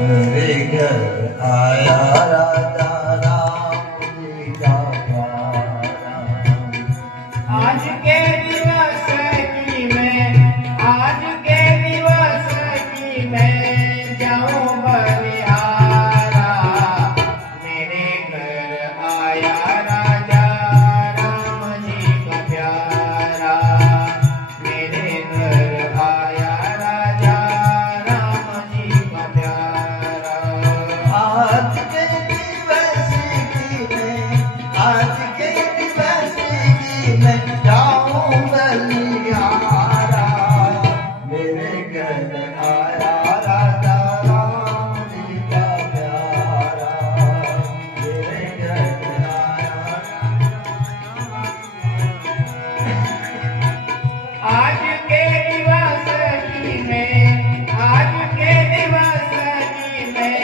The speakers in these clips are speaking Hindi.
मेरे घर आया राजा राम जी का प्यारा। आज के दिवस की मैं, आज के दिवस की मैं जाऊं बलिहारा। मेरे घर आया राजा राम जी का प्यारा। मेरे घर आया राजा राम जी का प्यारा। आज के दिवस की मैं, आज के दिवस की मैं जाऊं बलिहारा। मेरे घर आया राजा राम जी का प्यारा। मेरे घर आया। आज के दिवस की मैं, आज के दिवस की मैं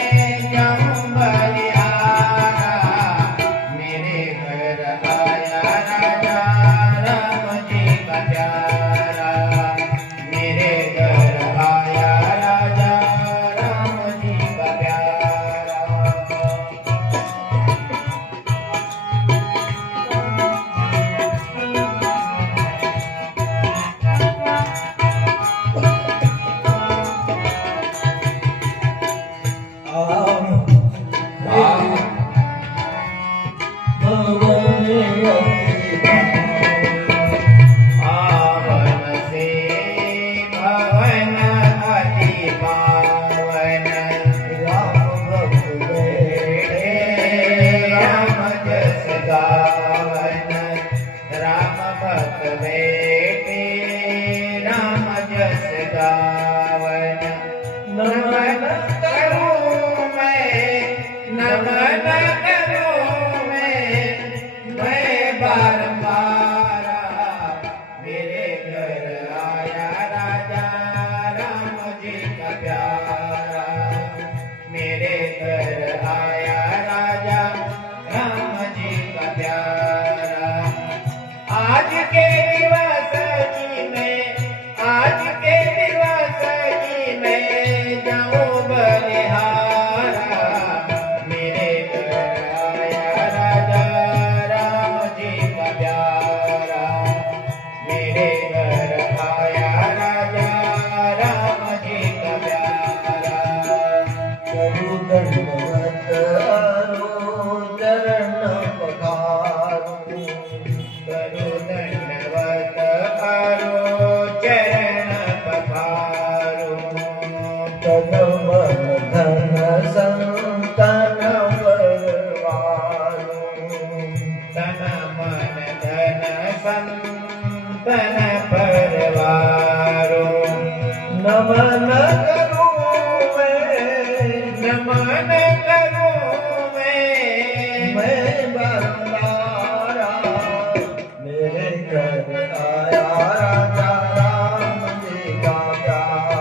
जाऊं बलिहारा। मेरे घर आया राजा राम जी का प्यारा। मेरे घर आया राजा राम जी का प्यारा। आवन से भवन अति पावन। राम जस गावन, राम भक्त बेटे राम जस गावन। नमन करूं मैं, नमन करूं मैं बारंबारा। मेरे घर आया राजा राम जी का प्यारा। मेरे घर आया राजा राम जी का प्यारा। आज के दिवस की मैं, आज के दिवस की मैं जाऊं बलिहारा। मेरे घर आया राजा राम जी का प्यारा। मेरे घर आया राजा राम जी का प्यारा। करू दंडवत अरो चरण पखारू। करो दंडवत करो चरण पखारो। तन मन धन संतन परवारू। तन मन धन संतन परवारो। नमन करूं नमन करूं मैं बारंबारा। मेरे घर आया राजा राम जी का प्यारा।